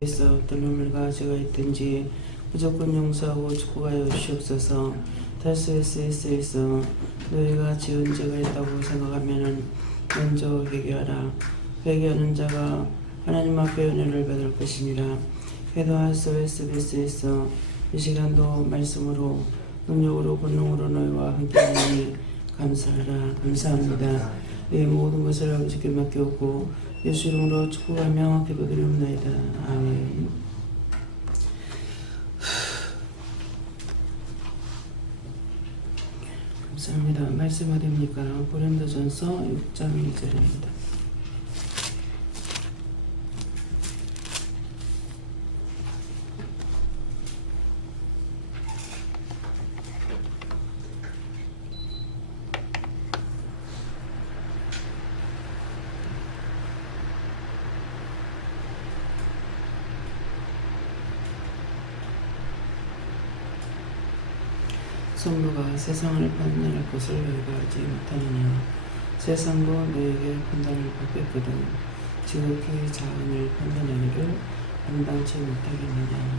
에서 어떤 놈을 가져가 있든지 무조건 용서하고 축복하여 주시옵소서. 다스에서 너희가 지은 죄가 있다고 생각하면은 먼저 회개하라. 회개하는 자가 하나님 앞에 은혜를 받을 것이니라. 기도하소. 에스에서 이 시간도 말씀으로 능력으로 권능으로 너희와 함께하니 감사하라. 감사합니다. 내 모든 것을 아버지께 맡겼고 예수 이름으로 축복하며 기도드리옵나이다. 아멘. 감사합니다. 말씀 어디입니까? 고린도전서 6장 1절입니다. 성도가 세상을 판단할 것을 너희가 알지 못하느냐. 세상도 너에게 판단을 받겠거든 지극히 작은 일 판단하기를 감당치 못하겠느냐.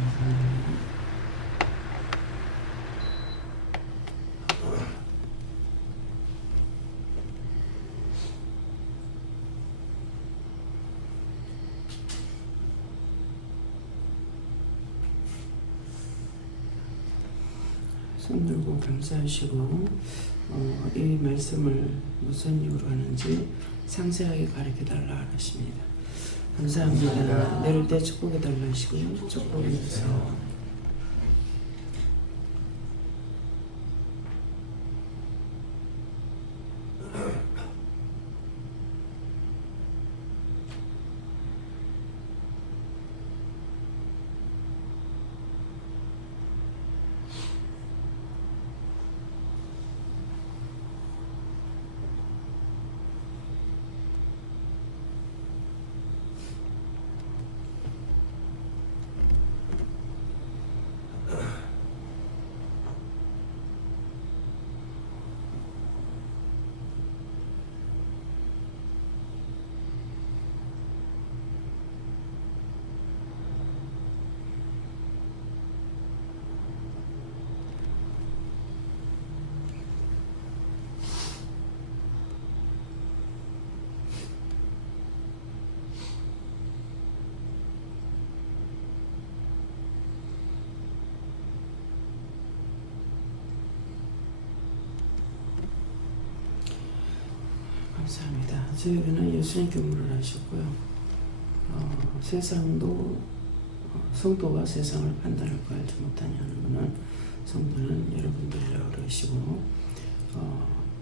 손들고 감사하시고 이 말씀을 무슨 이유로 하는지 상세하게 가르쳐달라 하십니다. 감사합니다. 내릴 때 축복해달라 하시고요. 축복해주세요. 감사합니다. 저에게는 예수님 교무를 하셨고요. 세상도 성도가 세상을 판단할 거 알지 못하냐는 것은 성도는 여러분들이라고 그러시고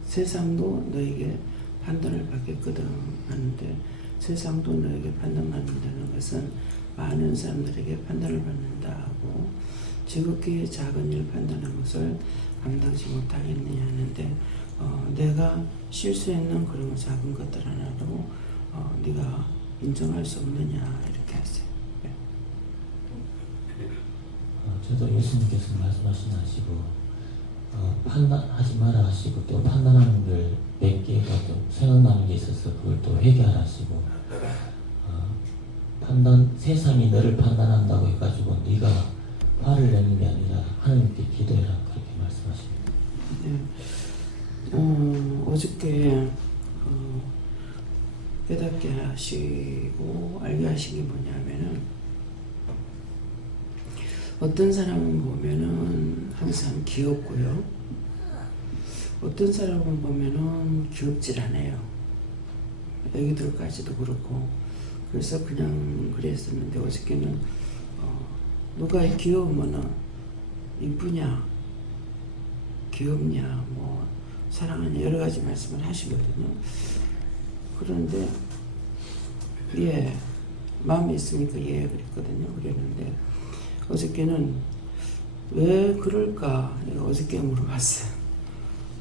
세상도 너에게 판단을 받겠거든 하는데 세상도 너에게 판단받는다는 것은 많은 사람들에게 판단을 받는다 하고 지극히 작은 일 판단한 것을 감당치 못하겠느냐 하는데 내가 실수했는 그런 작은 것들 하나도 네가 인정할 수 없느냐 이렇게 하세요. 네. 저도 예수님께서 말씀하시고 판단하지 마라 하시고 또 판단하는 걸 몇 개가 또 생각나는 게 있어서 그걸 또 회개하라 하시고 세상이 너를 판단한다고 해가지고 네가 화를 내는 게 아니라 하나님께 기도해라 그렇게 말씀하십니다. 네. 어저께 깨닫게 하시고 알게 하신 게 뭐냐면은 어떤 사람은 보면은 항상 귀엽고요. 어떤 사람은 보면은 귀엽질 않아요. 애기들까지도 그렇고. 그래서 그냥 그랬었는데 어저께는 누가 귀여우면은 이쁘냐, 귀엽냐, 뭐 사랑하냐 여러 가지 말씀을 하시거든요. 그런데 예, 마음에 있으니까 예 그랬거든요. 그랬는데 어저께는 왜 그럴까 어저께 물어봤어요.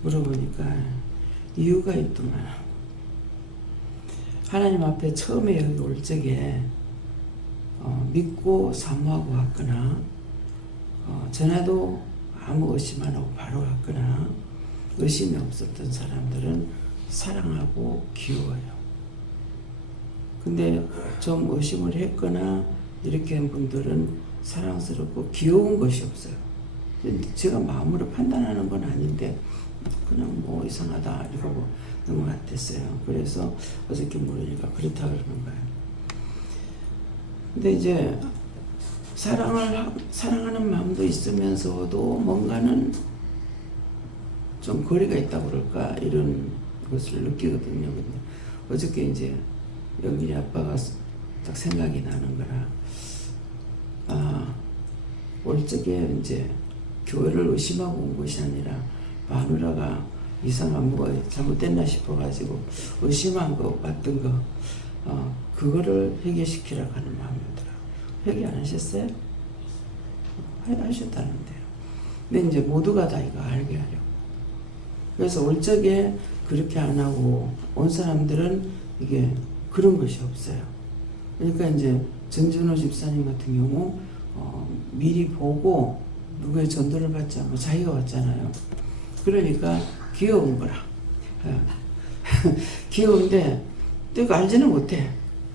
물어보니까 이유가 있더만. 하나님 앞에 처음에 여기 올 적에 믿고 사모하고 왔거나 전화도 아무 의심 안 하고 바로 왔거나 의심이 없었던 사람들은 사랑하고 귀여워요. 근데 좀 의심을 했거나 이렇게 한 분들은 사랑스럽고 귀여운 것이 없어요. 제가 마음으로 판단하는 건 아닌데 그냥 뭐 이상하다 이러고 넘어갔댔어요. 그래서 어저께 물으니까 그렇다 그러는 거예요. 근데 이제 사랑하는 마음도 있으면서도 뭔가는 좀 거리가 있다고 그럴까 이런 것을 느끼거든요. 근데 어저께 이제 영길이 아빠가 딱 생각이 나는 거라, 올 적에 이제 교회를 의심하고 온 것이 아니라 마누라가 이상한 뭐가 잘못됐나 싶어가지고 의심한 거 봤던 거 그거를 해결시키라고 하는 마음이 들어요. 회개 안 하셨어요? 하셨다는데요. 근데 이제 모두가 다 이거 알게 하려고. 그래서 올 적에 그렇게 안 하고 온 사람들은 이게 그런 것이 없어요. 그러니까 이제 전준호 집사님 같은 경우 미리 보고 누구의 전도를 받지 않고 자기가 왔잖아요. 그러니까 귀여운 거라. 귀여운데 또 이거 알지는 못해.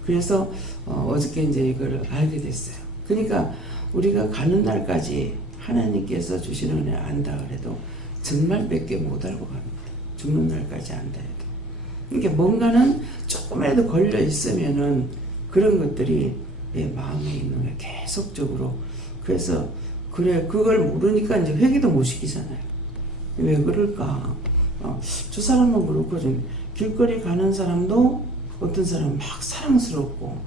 그래서 어저께 이제 이걸 알게 됐어요. 그러니까 우리가 가는 날까지 하나님께서 주시는 은혜 안다 그래도 정말 몇 개 못 알고 갑니다. 죽는 날까지 안다 해도. 그러니까 뭔가는 조금이라도 걸려 있으면은 그런 것들이 내 마음에 있는 거예요. 계속적으로. 그래서 그래 그걸 모르니까 이제 회개도 못 시키잖아요. 왜 그럴까? 저 사람은 그렇고 좀 길거리 가는 사람도 어떤 사람은 막 사랑스럽고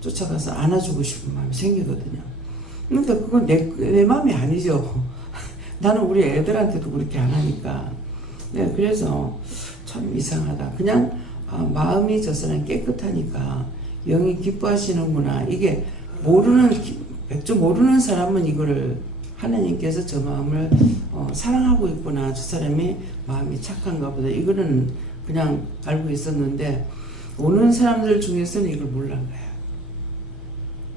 쫓아가서 안아주고 싶은 마음이 생기거든요. 근데 그건 내 마음이 아니죠. 나는 우리 애들한테도 그렇게 안 하니까. 네, 그래서 참 이상하다. 그냥 마음이 저 사람 깨끗하니까 영이 기뻐하시는구나. 이게 백조 모르는 사람은 이거를 하나님께서 저 마음을 사랑하고 있구나. 저 사람이 마음이 착한가 보다. 이거는 그냥 알고 있었는데 오는 사람들 중에서는 이걸 몰란 거야.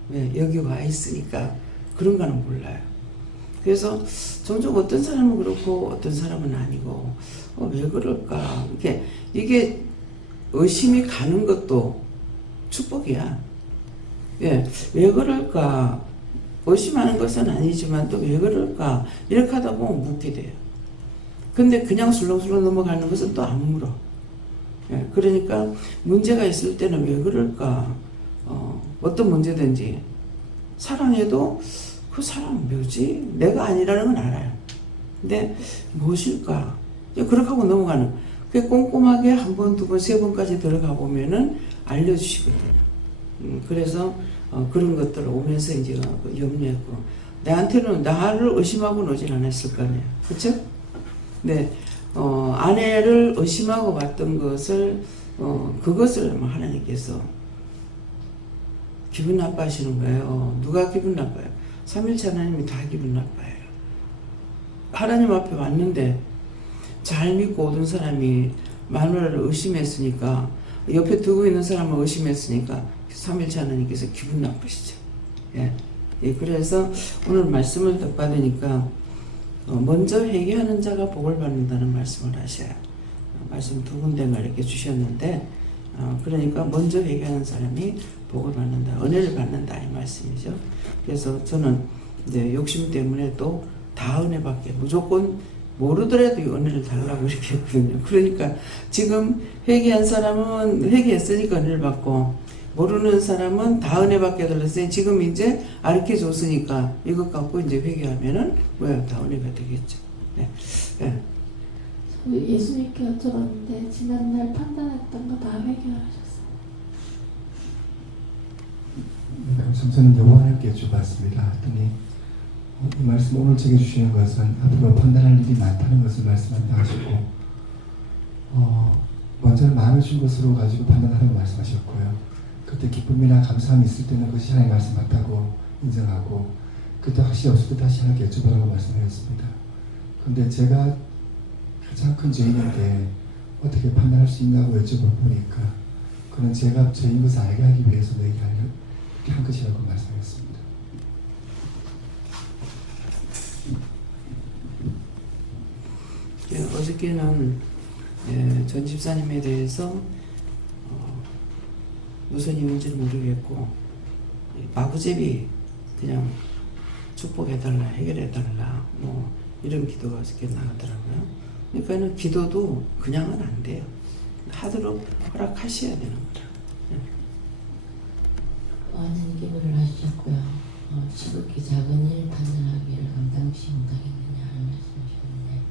왜? 여기 와 있으니까 그런 거는 몰라요. 그래서 종종 어떤 사람은 그렇고 어떤 사람은 아니고 왜 그럴까? 이게 의심이 가는 것도 축복이야. 예, 왜 그럴까? 의심하는 것은 아니지만 또 왜 그럴까? 이렇게 하다 보면 묻게 돼요. 근데 그냥 술렁술렁 넘어가는 것은 또 안 물어. 예, 그러니까 문제가 있을 때는 왜 그럴까? 어떤 문제든지 사랑해도 그 사람은 뭐지? 내가 아니라는 건 알아요. 근데 무엇일까? 그렇게 하고 넘어가는. 꼼꼼하게 한 번, 두 번, 세 번까지 들어가 보면은 알려주시거든요. 그래서 그런 것들을 오면서 이제 염려했고 나한테는 나를 의심하고는 오질 않았을 거 아니에요. 그쵸? 네. 아내를 의심하고 봤던 것을 그것을 하나님께서 기분 나빠하시는 거예요. 누가 기분 나빠요? 삼일체 하나님이 다 기분 나빠요. 하나님 앞에 왔는데 잘 믿고 오던 사람이 마누라를 의심했으니까 옆에 두고 있는 사람을 의심했으니까 삼일체 하나님께서 기분 나쁘시죠. 예. 예, 그래서 오늘 말씀을 딱 받으니까 먼저 회개하는 자가 복을 받는다는 말씀을 하셔요. 말씀 두 군데가 이렇게 주셨는데 그러니까 먼저 회개하는 사람이 복을 받는다, 은혜를 받는다 이 말씀이죠. 그래서 저는 이제 욕심 때문에 또 다 은혜밖에 무조건 모르더라도 이 은혜를 달라고 이렇게 했거든요. 그러니까 지금 회개한 사람은 회개했으니까 은혜를 받고 모르는 사람은 다 은혜 받게 달랐어요. 지금 이제 알게 줬으니까 이것 갖고 이제 회개하면은 뭐야 다 은혜가 되겠죠. 네. 네. 예수님께 여쭤봤는데 지난날 판단했던 거 다 회개하셨어요. 저는 요한에게 여쭤봤습니다. 했더니 이 말씀 오늘 제게 주시는 것은 앞으로 판단할 일이 많다는 것을 말씀한다 하시고 먼저 마음에 준 것으로 가지고 판단하라고 말씀하셨고요. 그때 기쁨이나 감사함이 있을 때는 그것이 하나님의 말씀 맞다고 인정하고 그때 확실히 없을 때 다시 하나님께 여쭤보라고 말씀하셨습니다. 그런데 제가 가장 큰 죄인인데 어떻게 판단할 수 있냐고 여쭤보니까 그는 제가 죄인 것을 알게 하기 위해서 내게 한 것이라고 말씀하셨습니다. 예, 어저께는 전 집사님에 대해서 무슨 이유인지는 모르겠고 마구잡이 그냥 축복해달라, 해결해달라, 뭐 이런 기도가 이렇게 나가더라고요. 그러니까는 기도도 그냥은 안 돼요. 하도록 허락하셔야 되는 거라. 많은 기도를 하셨고요. 지극히 작은 일 판단하기를 감당치 못하겠느냐 말씀하셨는데,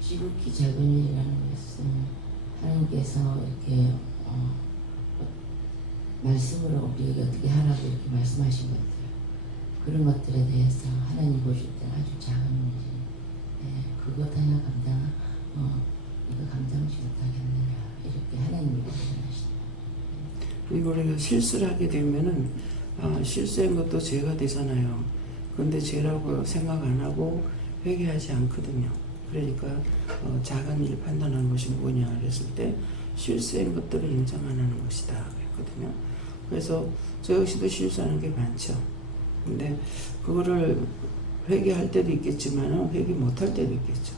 지극히 작은 일이라는 것은 하나님께서 이렇게 말씀으로 우리에게 어떻게 하라고 이렇게 말씀하신 것들, 그런 것들에 대해서 하나님 보실 때는 아주 작은 일이, 그것 하나 이거 감당치 못하겠느냐 이렇게 하나님이 말씀하시는. 그리고 우리가 실수를 하게 되면은 실수한 것도 죄가 되잖아요. 그런데 죄라고 생각 안 하고 회개하지 않거든요. 그러니까 작은 일 판단하는 것이 뭐냐 그랬을 때 실수한 것들을 인정 안 하는 것이다 그랬거든요. 그래서 저 역시도 실수하는 게 많죠. 근데 그거를 회개할 때도 있겠지만 회개 못할 때도 있겠죠.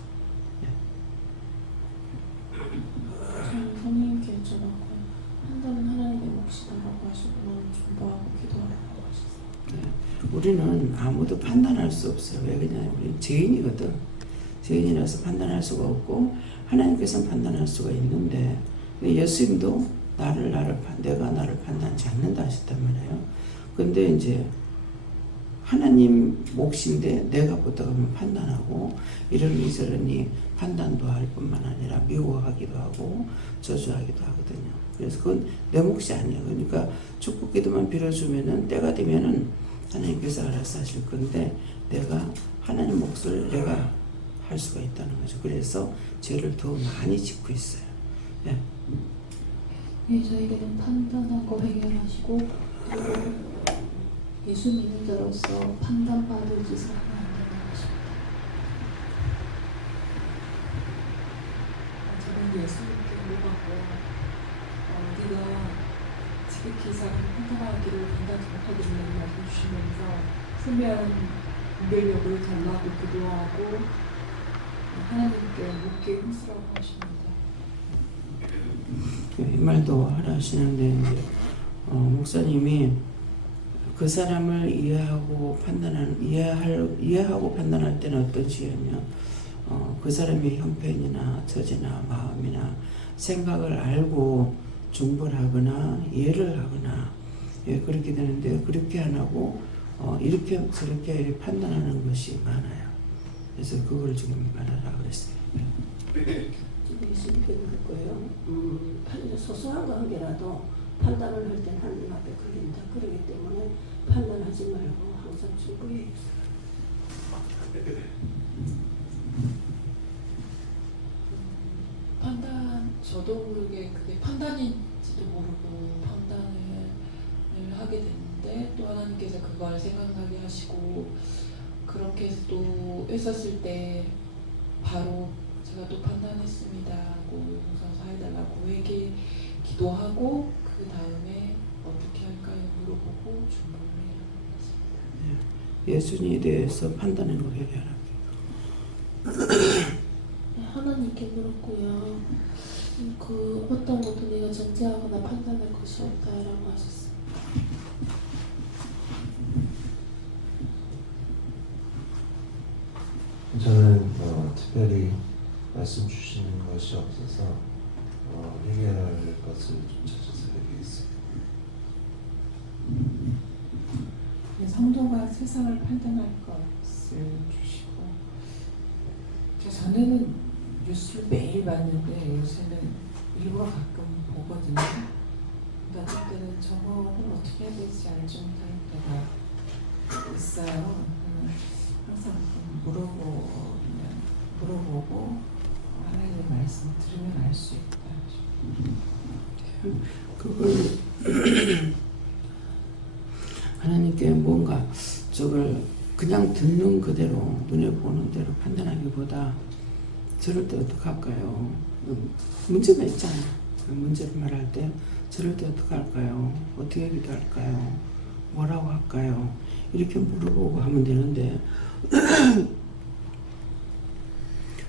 선생님께 여쭤봤고, 판단은 하나님의 몫이다라고 하시고 나는 존버하고 기도하라고 하셨어요. 네. 우리는 아무도 판단할 수 없어요. 왜 그러냐면 우리는 죄인이거든. 죄인이라서 판단할 수가 없고 하나님께서는 판단할 수가 있는데, 예수님도 내가 나를 판단하지 않는다 하셨단 말이에요. 근데 이제 하나님 몫인데 내가 보다 보면 판단하고 이러니 저러니 판단도 할 뿐만 아니라 미워하기도 하고 저주하기도 하거든요. 그래서 그건 내 몫이 아니에요. 그러니까 축복 기도만 빌어주면은 때가 되면은 하나님께서 알아서 하실 건데, 내가 하나님 몫을 내가 할 수가 있다는 거죠. 그래서 죄를 더 많이 짓고 있어요. 네. 저에게는 판단하고 회개하시고, 그리고 예수 믿는 자로서 판단받을 짓을 하면 안 되는 것입니다. 저는 예수님께 물어봤고, 네가 지극히 작은 판단하기를 감당치 못하겠다는 말씀 주시면서 수면 분별력을 달라고 기도하고 하나님께 묻게 힘쓰라고 하십니다. 이 말도 하라 하시는데, 이제 목사님이 그 사람을 이해하고 판단할 때는 어떤 시였냐, 그 사람의 형편이나 처지나 마음이나 생각을 알고 중보를 하거나 이해를 하거나, 그렇게 되는데, 그렇게 안 하고 이렇게 저렇게 이렇게 판단하는 것이 많아요. 그래서 그걸 지금 말하라 그랬어요. 예수님께 물을 거예요. 소소한 관계라도 판단을 할 때는 하나님 앞에 걸린다. 그렇기 때문에 판단하지 말고 항상 중보해 주세요. 판단, 저도 모르게 그게 판단인지도 모르고 판단을 하게 됐는데, 또 하나님께서 그걸 생각나게 하시고, 그렇게 또 했었을 때 바로 제가 또 판단했습니다 하고 용서 해달라고 회개 기도하고, 그 다음에 어떻게 할까요 물어보고 중보를 해요. 예수님에 대해서 판단하는 걸 회개하라. 하나님께 물었고요. 그 어떤 것도 내가 정죄하거나 판단할 것이 없다라고 하셨습니다. 저는 특별히 말씀 주시는 것이 없어서 해결할 것을 좀 찾아서 얘기했습니다. 성도가 세상을 판단할 것을 주시고, 전에는 뉴스를 매일 봤는데 요새는 일부러 가끔 보거든요. 근데 어떨 때는 저거를 어떻게 해야 될지 알지 못할 때가 있어요. 항상 물어보고 하나님의 말씀 들으면 알 수 있다. 그걸 하나님께 뭔가 저걸 그냥 듣는 그대로 눈에 보는 대로 판단하기보다 저럴 때 어떡할까요? 문제가 있잖아요. 문제를 말할 때 저럴 때 어떡할까요? 어떻게 기도할까요? 뭐라고 할까요? 이렇게 물어보고 하면 되는데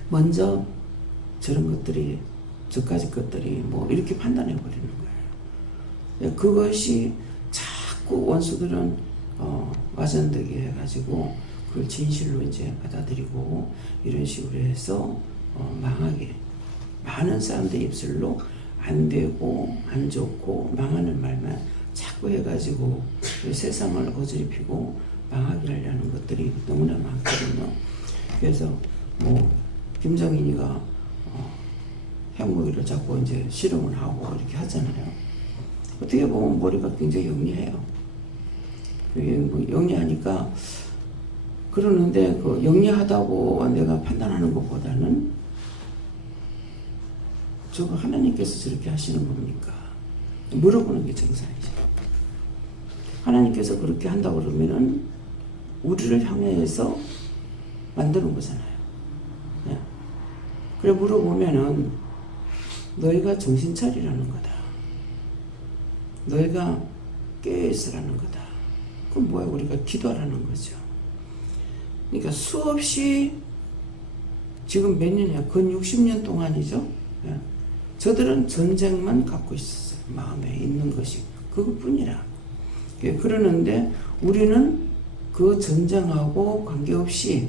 먼저 저런 것들이 저까지 것들이 뭐 이렇게 판단해 버리는 거예요. 그것이 자꾸 원수들은 와전되게 해가지고 그걸 진실로 이제 받아들이고 이런 식으로 해서 망하게 많은 사람들 입술로 안 되고 안 좋고 망하는 말만 자꾸 해가지고 세상을 어지럽히고 망하게 하려는 것들이 너무나 많거든요. 그래서 뭐 김정인이가 핵무기를 자꾸 이제 실험을 하고 이렇게 하잖아요. 어떻게 보면 머리가 굉장히 영리해요. 영리하니까 그러는데 그 영리하다고 내가 판단하는 것보다는 저거 하나님께서 저렇게 하시는 겁니까? 물어보는 게 정상이죠. 하나님께서 그렇게 한다고 그러면은 우리를 향해서 만드는 거잖아요. 네. 그래 물어보면은 너희가 정신 차리라는 거다. 너희가 깨어있으라는 거다. 그럼 뭐야? 우리가 기도하라는 거죠. 그러니까 수없이 지금 몇 년이야? 근 60년 동안이죠. 예. 저들은 전쟁만 갖고 있었어요. 마음에 있는 것이 그것뿐이라. 그러는데 우리는 그 전쟁하고 관계없이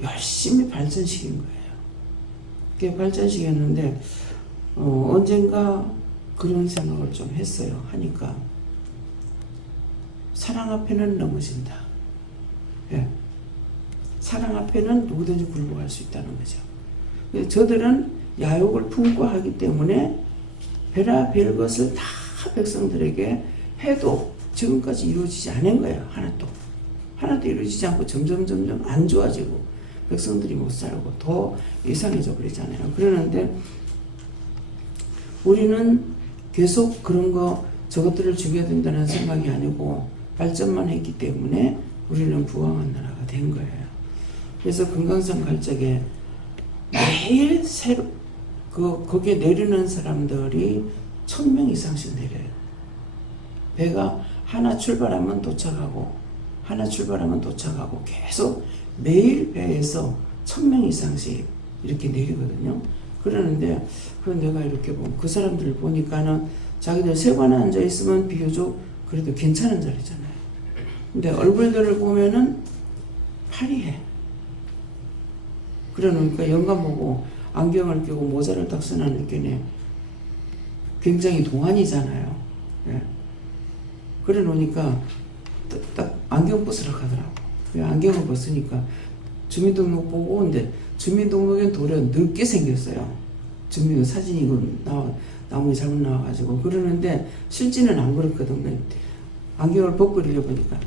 열심히 발전시킨 거예요. 그게 발전시켰는데 언젠가 그런 생각을 좀 했어요. 하니까 사랑 앞에는 넘어진다. 예. 사랑 앞에는 누구든지 굴복할 수 있다는 거죠. 저들은 야욕을 품고 하기 때문에 별의별 것을 다 백성들에게 해도 지금까지 이루어지지 않은 거예요. 하나도 이루어지지 않고 점점 안 좋아지고 백성들이 못 살고 더 이상해져 버리잖아요. 그러는데 우리는 계속 그런 거 저것들을 죽여야 된다는 생각이 아니고 발전만 했기 때문에 우리는 부강한 나라가 된 거예요. 그래서 금강산 갈 적에 매일 거기에 내리는 사람들이 1000명 이상씩 내려요. 배가 하나 출발하면 도착하고 계속 매일 배에서 1000명 이상씩 이렇게 내리거든요. 그러는데 내가 이렇게 보면 그 사람들을 보니까는 자기들 세관에 앉아 있으면 비교적 그래도 괜찮은 자리잖아요. 근데 얼굴들을 보면은 파리해. 그러니까 영감 보고 안경을 끼고 모자를 딱 써놨는 게 굉장히 동안이잖아요. 예. 그래 놓으니까 딱 안경 벗으러 가더라고. 안경을 벗으니까 주민등록 보고 오는데 주민등록엔 도리어 늦게 생겼어요. 주민등록 사진이 이거 나온 게 잘못 나와가지고 그러는데 실제는 안 그렇거든. 안경을 벗고 이래 보니까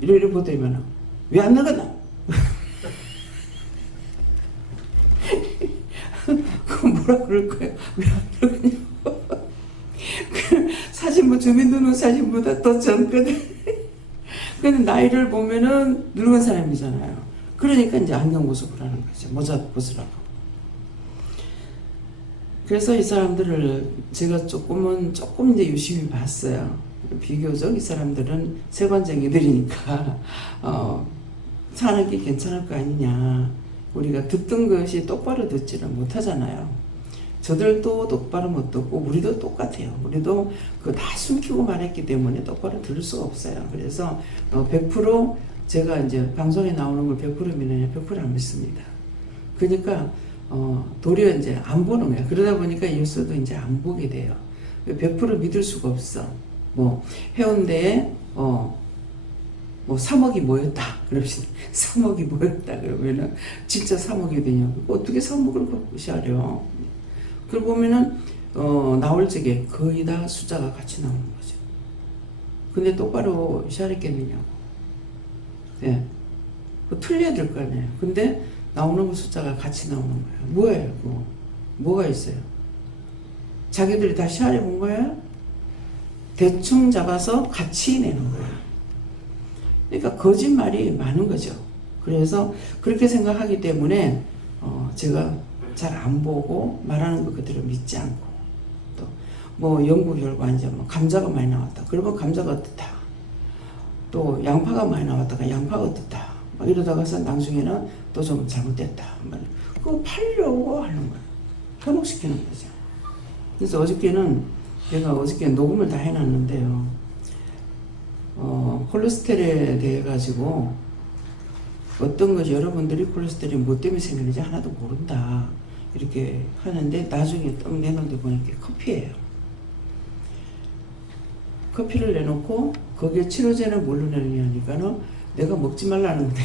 이래 보더니만 왜 안 나갔나? 그건 뭐라 그럴 거예요. 왜 안 나갔냐고. 사진부 주민등록 사진보다 더 젊거든. 근데 나이를 보면은 늙은 사람이잖아요. 그러니까 이제 안경 벗으라고 하는 거죠. 모자 벗으라고. 그래서 이 사람들을 제가 조금 이제 유심히 봤어요. 비교적 이 사람들은 세관쟁이들이니까 사는 게 괜찮을 거 아니냐. 우리가 듣던 것이 똑바로 듣지를 못하잖아요. 저들도 똑바로 못 듣고 우리도 똑같아요. 우리도 그거 다 숨기고 말했기 때문에 똑바로 들을 수가 없어요. 그래서 100% 제가 이제 방송에 나오는 걸 100% 믿느냐 100% 안 믿습니다. 그러니까 도리어 이제 안 보는 거예요. 그러다 보니까 뉴스도 이제 안 보게 돼요. 100% 믿을 수가 없어. 뭐 해운대에 뭐 3억이 모였다. 그럽시다. 3억이 모였다. 그러면은 진짜 3억이 되냐고. 어떻게 3억을 갖고 시하려. 그걸 보면은 나올 적에 거의 다 숫자가 같이 나오는 거죠. 근데 똑바로 시하랬겠느냐고. 예. 틀려야 될 거 아니에요. 근데 나오는 거 숫자가 같이 나오는 거예요. 뭐예요? 뭐가 있어요? 자기들이 다 시하래 본 거예요? 대충 잡아서 같이 내는 거예요. 그러니까 거짓말이 많은 거죠. 그래서 그렇게 생각하기 때문에 제가 잘 안 보고 말하는 것 그대로 믿지 않고 또 뭐 연구 결과 이제 뭐 감자가 많이 나왔다. 그러면 감자가 어떻다. 또 양파가 많이 나왔다가 양파가 어떻다. 막 이러다가서 나중에는 또 좀 잘못됐다. 그거 팔려고 하는 거예요. 현혹시키는 거죠. 그래서 어저께는 제가 어저께 녹음을 다 해놨는데요. 콜레스테롤에 대해 가지고 어떤 것이 여러분들이 콜레스테롤이 뭐 때문에 생기는지 하나도 모른다 이렇게 하는데 나중에 딱 내놓는데 보니까 커피예요. 커피를 내놓고 거기에 치료제는 뭘로 내느냐니까는 내가 먹지 말라는데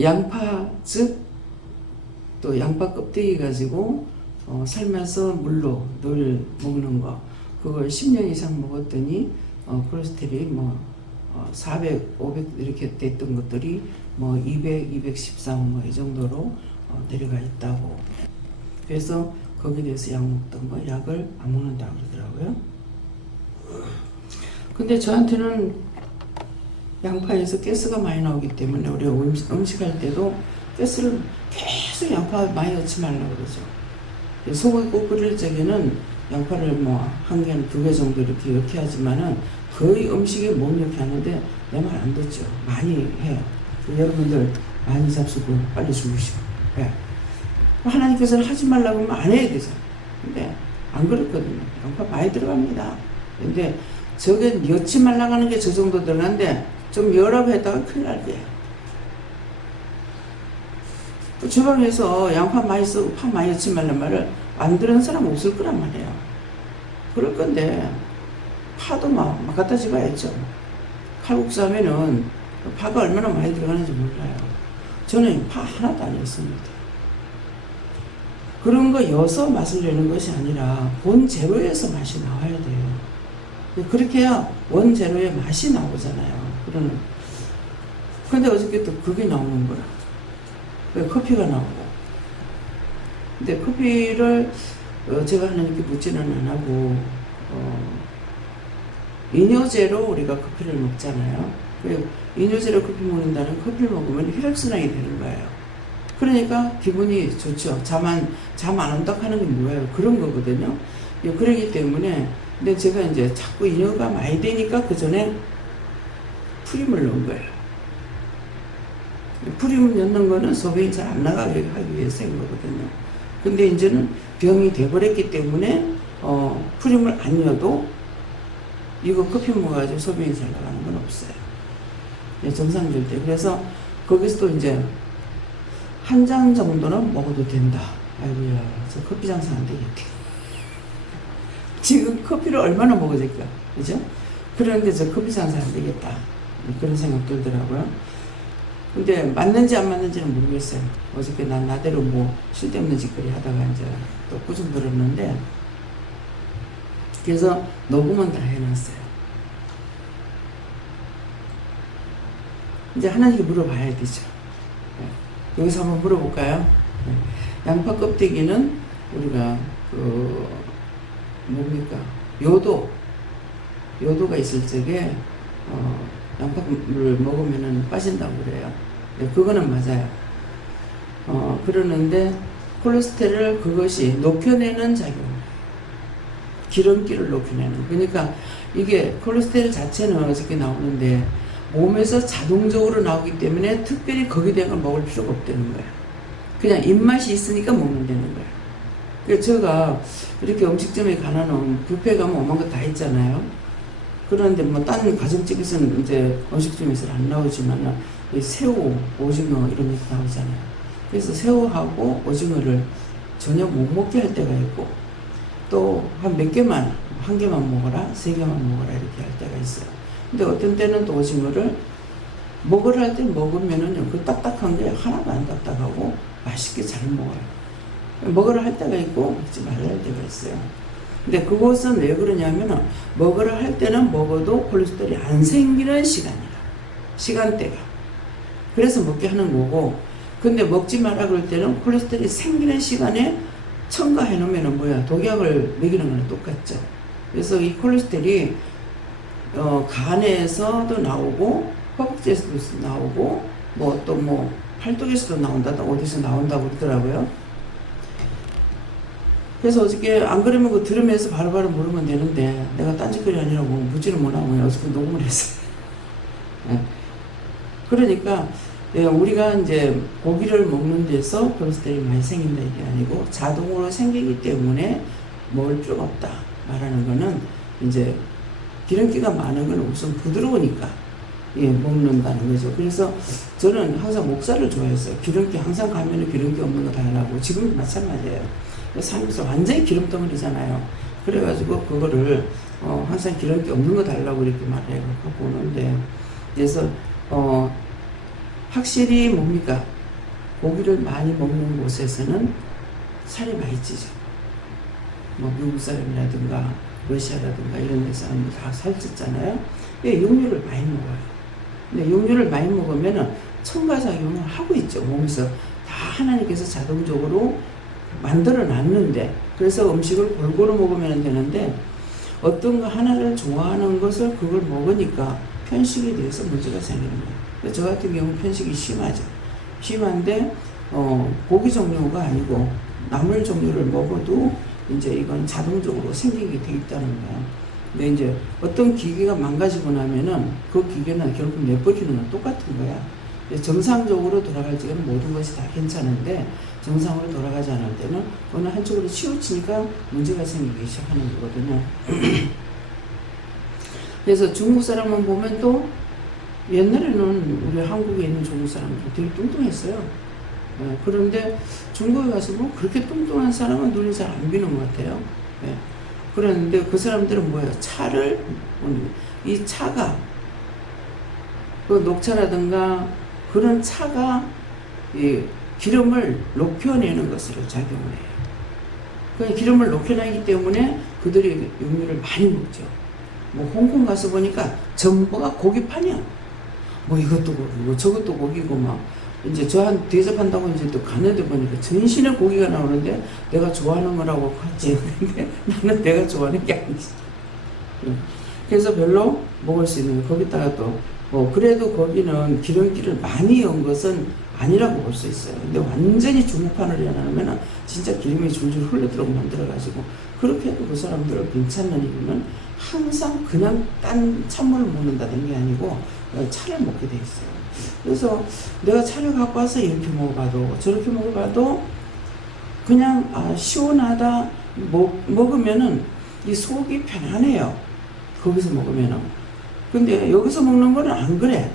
양파즙 또 양파 껍데기 가지고 삶아서 물로 늘 먹는 거 그걸 10년 이상 먹었더니 콜레스테롤이 400, 500 이렇게 됐던 것들이 200, 213 이 정도로 내려가 있다고. 그래서 거기에 대해서 약 먹던 거 약을 안 먹는다고 그러더라고요. 근데 저한테는 양파에서 가스가 많이 나오기 때문에 우리가 음식할 때도 가스를 계속 양파 많이 넣지 말라고 그러죠. 소고기 국 끓일 적에는 양파를 한 개는 2개 정도 이렇게 하지만은 거의 음식에 못 이렇게 하는데 내 말 안 듣죠. 많이 해요. 여러분들 많이 잡수고 빨리 죽으시고. 네. 하나님께서는 하지 말라고 하면 안 해야 되죠. 근데 안 그렇거든요. 양파 많이 들어갑니다. 근데 저게 넣지 말라고 하는 게 저 정도 들어가는데 좀 여러 배 했다가 큰일 날 거예요. 또 주방에서 양파 많이 쓰고 파 많이 넣지 말란 말을 안 들은 사람 없을 거란 말이에요. 그럴 건데 파도 막 갖다 집어야죠. 칼국수 하면은 파가 얼마나 많이 들어가는지 몰라요. 저는 파 하나도 안 넣습니다. 그런 거 여서 맛을 내는 것이 아니라 본 재료에서 맛이 나와야 돼요. 그렇게 해야 원 재료의 맛이 나오잖아요. 그런데 어저께 또 그게 나오는 거라. 커피가 나오고. 근데 커피를 제가 하나님께 묻지는 안 하고 이뇨제로 우리가 커피를 먹잖아요. 이뇨제로 커피 먹는다는 커피를 먹으면 혈액순환이 되는 거예요. 그러니까 기분이 좋죠. 잠 안 온다 하는 게 뭐예요? 그런 거거든요. 그러기 때문에 근데 제가 이제 자꾸 이뇨가 많이 되니까 그 전에 프림을 넣은 거예요. 프림을 넣는 거는 소변이 잘 안 나가게 하기 위해서 한 거거든요. 근데 이제는 병이 돼버렸기 때문에 프림을 안 넣어도 이거 커피 먹어가지고 소변이 잘 나가는 건 없어요. 정상적일 때. 그래서 거기서 또 이제 한 잔 정도는 먹어도 된다. 아이고야, 저 커피 장사 안 되겠다. 지금 커피를 얼마나 먹어야 될까? 그죠? 그런데 저 커피 장사 안 되겠다. 그런 생각 들더라고요. 근데 맞는지 안 맞는지는 모르겠어요. 어저께 난 나대로 쓸데없는 짓거리 하다가 이제 또 꾸중 들었는데, 그래서 녹음은 다 해놨어요. 이제 하나님께 물어봐야 되죠. 여기서 한번 물어볼까요? 양파 껍데기는 우리가 뭡니까? 요도가 있을 적에 양파를 먹으면 빠진다고 그래요. 그거는 맞아요. 그러는데 콜레스테롤을 그것이 녹여내는 작용, 기름기를 녹여내는. 그러니까 이게 콜레스테롤 자체는 어저께 나오는데 몸에서 자동적으로 나오기 때문에 특별히 거기에 대한 걸 먹을 필요가 없다는 거예요. 그냥 입맛이 있으니까 먹는다는 거예요. 그래서 제가 이렇게 음식점에 가면은 뷔페 가면 오만 거 다 있잖아요. 그런데 딴 가정집에서는 이제 음식점에서는 안 나오지만 새우, 오징어 이런 게 나오잖아요. 그래서 새우하고 오징어를 전혀 못 먹게 할 때가 있고 또 한 몇 개만, 한 개만 먹어라, 3개만 먹어라 이렇게 할 때가 있어요. 근데 어떤 때는 또 오징어를 먹으라 할 때 먹으면은요, 그 딱딱한 게 하나도 안 딱딱하고 맛있게 잘 먹어요. 먹으라 할 때가 있고 먹지 말라 할 때가 있어요. 근데 그것은 왜 그러냐면은 먹으라 할 때는 먹어도 콜레스테롤이 안 생기는 시간대가. 그래서 먹게 하는 거고, 근데 먹지 마라 그럴 때는 콜레스테롤이 생기는 시간에 첨가해 놓으면은 독약을 먹이는 거랑 똑같죠. 그래서 이 콜레스테롤이 간에서도 나오고 허벅지에서도 나오고 팔뚝에서도 나온다고 어디서 나온다고 그러더라고요. 그래서 어저께 안 그러면 그거 들으면서 바로바로 물으면 되는데 내가 딴짓거리 아니라고 묻지를 못하고 어저께 녹음을 했어요. 그러니까 우리가 이제 고기를 먹는 데서 콜레스테롤이 많이 생긴다 이게 아니고 자동으로 생기기 때문에 먹을 필요가 없다 말하는 거는 이제 기름기가 많은 건 우선 부드러우니까 예, 먹는다는 거죠. 그래서 저는 항상 목살을 좋아했어요. 기름기 항상 가면은 기름기 없는 거 달라고. 지금도 마찬가지예요. 삶에서 완전히 기름덩어리잖아요. 그래가지고 그거를 항상 기름기 없는 거 달라고 이렇게 말해요. 갖고 오는데 그래서 확실히 뭡니까? 고기를 많이 먹는 곳에서는 살이 많이 찌죠. 뭐 미국 사람이라든가 러시아라든가 이런 데 사람들 다 살쪘잖아요. 왜 육류를 많이 먹어요. 근데 육류를 많이 먹으면은 첨가작용을 하고 있죠. 몸에서 다 하나님께서 자동적으로 만들어 놨는데, 그래서 음식을 골고루 먹으면 되는데 어떤 거 하나를 좋아하는 것을 그걸 먹으니까 편식에 대해서 문제가 생기는 거예요. 저 같은 경우는 편식이 심하죠. 심한데 고기 종류가 아니고 나물 종류를 먹어도 이제 이건 자동적으로 생기게 돼 있다는 거예요. 근데 이제 어떤 기계가 망가지고 나면은 그 기계는 결국 내버리는 건 똑같은 거야. 정상적으로 돌아갈 때는 모든 것이 다 괜찮은데 정상으로 돌아가지 않을 때는 어느 한쪽으로 치우치니까 문제가 생기기 시작하는 거거든요. 그래서 중국 사람만 보면 또 옛날에는 우리 한국에 있는 중국 사람들 되게 뚱뚱했어요. 그런데 중국에 가서 뭐 그렇게 뚱뚱한 사람은 눈이 잘 안 비는 것 같아요. 그랬는데 그 사람들은 뭐예요? 차를, 이 차가, 그 녹차라든가 그런 차가 이 기름을 녹여내는 것으로 작용을 해요. 그 기름을 녹여내기 때문에 그들이 육류를 많이 먹죠. 뭐 홍콩 가서 보니까 전부가 고기판이야. 뭐 이것도 고기고 저것도 고기고 막 이제 저한 대접한다고 이제 또 가는데 보니까 전신에 고기가 나오는데 내가 좋아하는 거라고 갔지. 근데 나는 내가 좋아하는 게 아니지. 그래서 별로 먹을 수 있는 거. 거기다가 또 그래도 거기는 기름기를 많이 연 것은 아니라고 볼 수 있어요. 근데 완전히 중국판을 해놓으면 진짜 기름이 줄줄 흘러들어오고 만들어가지고 그렇게 해도 그 사람들은 괜찮은 이유는 항상 그냥 딴 찬물을 먹는다는 게 아니고 차를 먹게 돼 있어요. 그래서 내가 차를 갖고 와서 이렇게 먹어봐도 저렇게 먹어봐도 그냥 시원하다 먹으면은 이 속이 편안해요. 거기서 먹으면은. 근데 여기서 먹는 거는 안 그래.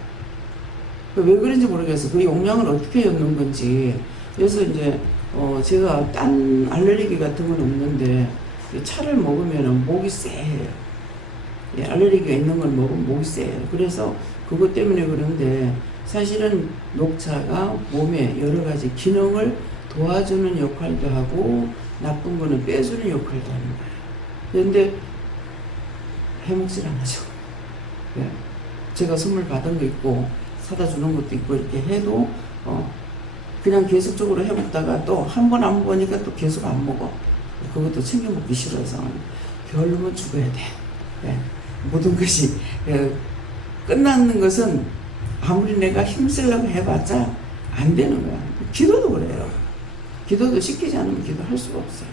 왜 그런지 모르겠어. 그 용량을 어떻게 엮는 건지. 그래서 이제 제가 딴 알레르기 같은 건 없는데 차를 먹으면은 목이 쎄해요. 예, 알레르기가 있는 걸 먹으면 목이 쎄해요. 그래서 그것 때문에 그런데 사실은 녹차가 몸에 여러 가지 기능을 도와주는 역할도 하고 나쁜 거는 빼주는 역할도 하는 거예요. 그런데 해먹질 않아죠. 예. 제가 선물 받은 거 있고 사다 주는 것도 있고 이렇게 해도 그냥 계속적으로 해먹다가 또 한 번 안 먹으니까 또 계속 안 먹어. 그것도 챙겨 먹기 싫어서 결국은 죽어야 돼. 예. 모든 것이 끝나는 것은 아무리 내가 힘쓰려고 해봤자 안 되는 거야. 기도도 그래요. 기도도 시키지 않으면 기도할 수가 없어요.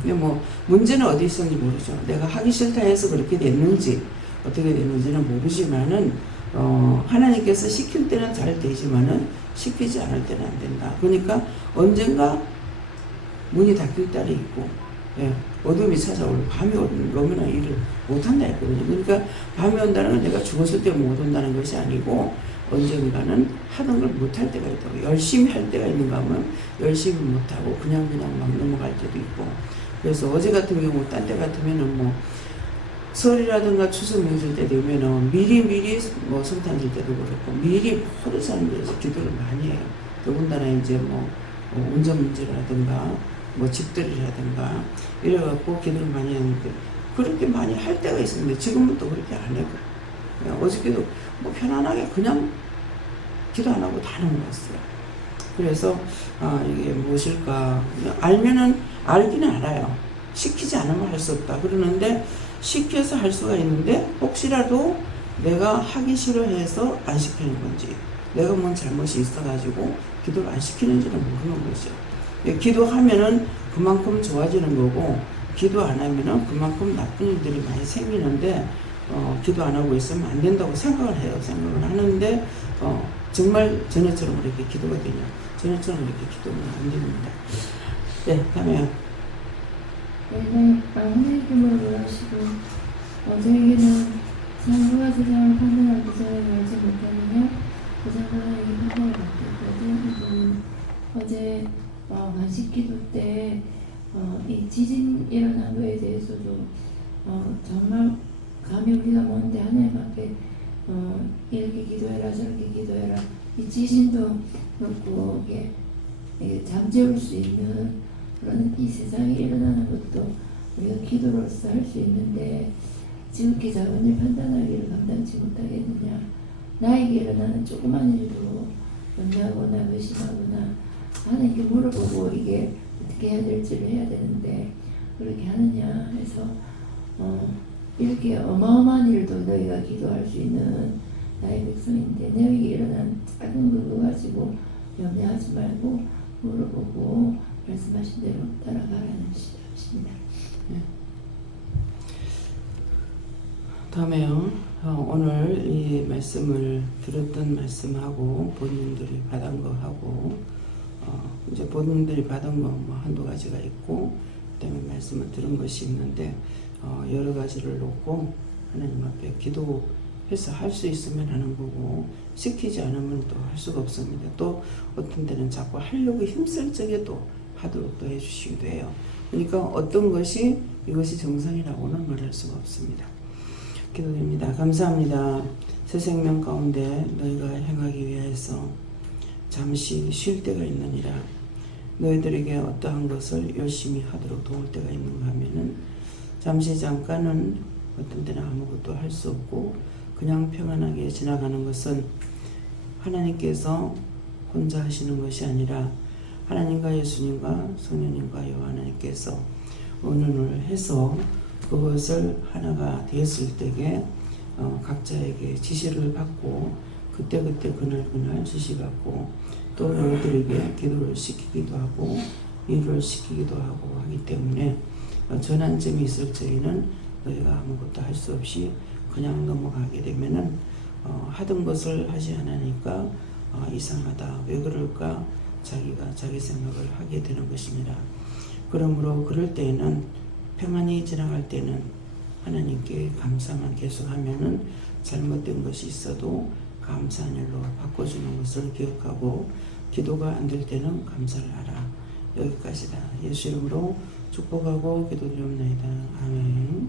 근데 뭐 문제는 어디 있었는지 모르죠. 내가 하기 싫다 해서 그렇게 됐는지 어떻게 됐는지는 모르지만은 하나님께서 시킬 때는 잘 되지만은 시키지 않을 때는 안 된다. 그러니까 언젠가 문이 닫힐 날이 있고 예, 어둠이 찾아올 밤이 오면 일을 못한다 했거든요. 그러니까 밤이 온다는 건 내가 죽었을 때 못 온다는 것이 아니고 언젠가는 하던 걸 못할 때가 있다고. 열심히 할 때가 있는가 하면 열심히 못하고 그냥 막 넘어갈 때도 있고. 그래서 어제 같은 경우 딴 때 같으면은 뭐 설이라든가 추석 명절 때 되면은 미리 뭐 성탄절 때도 그렇고 미리 모든 사람들에서 기도를 많이 해요. 더군다나 이제 뭐 운전 문제라든가 뭐 집들이라든가 이래갖고 기도를 많이 하는데 그렇게 많이 할 때가 있었는데 지금은 또 그렇게 안 해요. 어저께도 뭐 편안하게 그냥 기도 안 하고 다 넘어갔어요. 그래서 이게 무엇일까 알면은 알기는 알아요. 시키지 않으면 할 수 없다 그러는데 시켜서 할 수가 있는데 혹시라도 내가 하기 싫어해서 안 시키는 건지 내가 뭔 잘못이 있어가지고 기도를 안 시키는지는 모르는 거죠. 기도하면은 그만큼 좋아지는 거고 기도 안 하면은 그만큼 나쁜 일들이 많이 생기는데 기도 안 하고 있으면 안 된다고 생각을 해요. 생각을 하는데 정말 전에처럼 이렇게 기도가 되냐? 전에처럼 이렇게 기도는 안 됩니다. 네, 다음에 하나님께만 원하시고 저에게는 사람과 세상을 판단하기 전에 알지 못하느냐 세상과 이 판단을 맡겼거든. 어제 간식 기도 때 이 지진 일어난 거에 대해서도 정말 감히 우리가 뭔데 하나님 앞에 이렇게 기도해라 저렇게 기도해라 이 지진도 그렇고 이게 잠재울 수 있는 그런 이 세상에 일어나는 것도 우리가 기도로서 할 수 있는데 지극히 작은 일 판단하기를 감당치 못하겠느냐. 나에게 일어나는 조그만 일도 염려하거나 의심하거나 하나님께 물어보고 이게 어떻게 해야 될지를 해야 되는데 그렇게 하느냐 해서 이렇게 어마어마한 일도 너희가 기도할 수 있는 나의 백성인데 너희에게 일어난 작은 그거 가지고 염려하지 말고 물어보고 말씀하신 대로 따라가라는 시입니다. 다음에요. 오늘 이 말씀을 들었던 말씀하고 본인들이 받은 거하고 이제 본인들이 받은 거 뭐 한두 가지가 있고 그다음에 말씀을 들은 것이 있는데 여러 가지를 놓고 하나님 앞에 기도해서 할 수 있으면 하는 거고 시키지 않으면 또 할 수가 없습니다. 또 어떤 때는 자꾸 하려고 힘쓸 적에 또 하도록 또 해주시기도 해요. 그러니까 어떤 것이 이것이 정상이라고는 말할 수가 없습니다. 기도드립니다. 감사합니다. 새 생명 가운데 너희가 행하기 위해서 잠시 쉴 때가 있느니라. 너희들에게 어떠한 것을 열심히 하도록 도울 때가 있는가 하면은 잠시 잠깐은 어떤 때는 아무것도 할 수 없고 그냥 평안하게 지나가는 것은 하나님께서 혼자 하시는 것이 아니라 하나님과 예수님과 성령님과 여호와 하나님께서 의논을 해서 그것을 하나가 되었을 때에 각자에게 지시를 받고 그때그때 그날 지시받고 또 너희들에게 기도를 시키기도 하고 일을 시키기도 하고 하기 때문에 전환점이 있을 적에는 너희가 아무것도 할 수 없이 그냥 넘어가게 되면은 하던 것을 하지 않으니까 이상하다 왜 그럴까 자기가 자기 생각을 하게 되는 것입니다. 그러므로 그럴 때에는 평안히 지나갈 때는 하나님께 감사만 계속하면은 잘못된 것이 있어도 감사한 일로 바꿔주는 것을 기억하고 기도가 안 될 때는 감사를 하라. 여기까지다. 예수 이름으로 축복하고 기도드립니다. 아멘.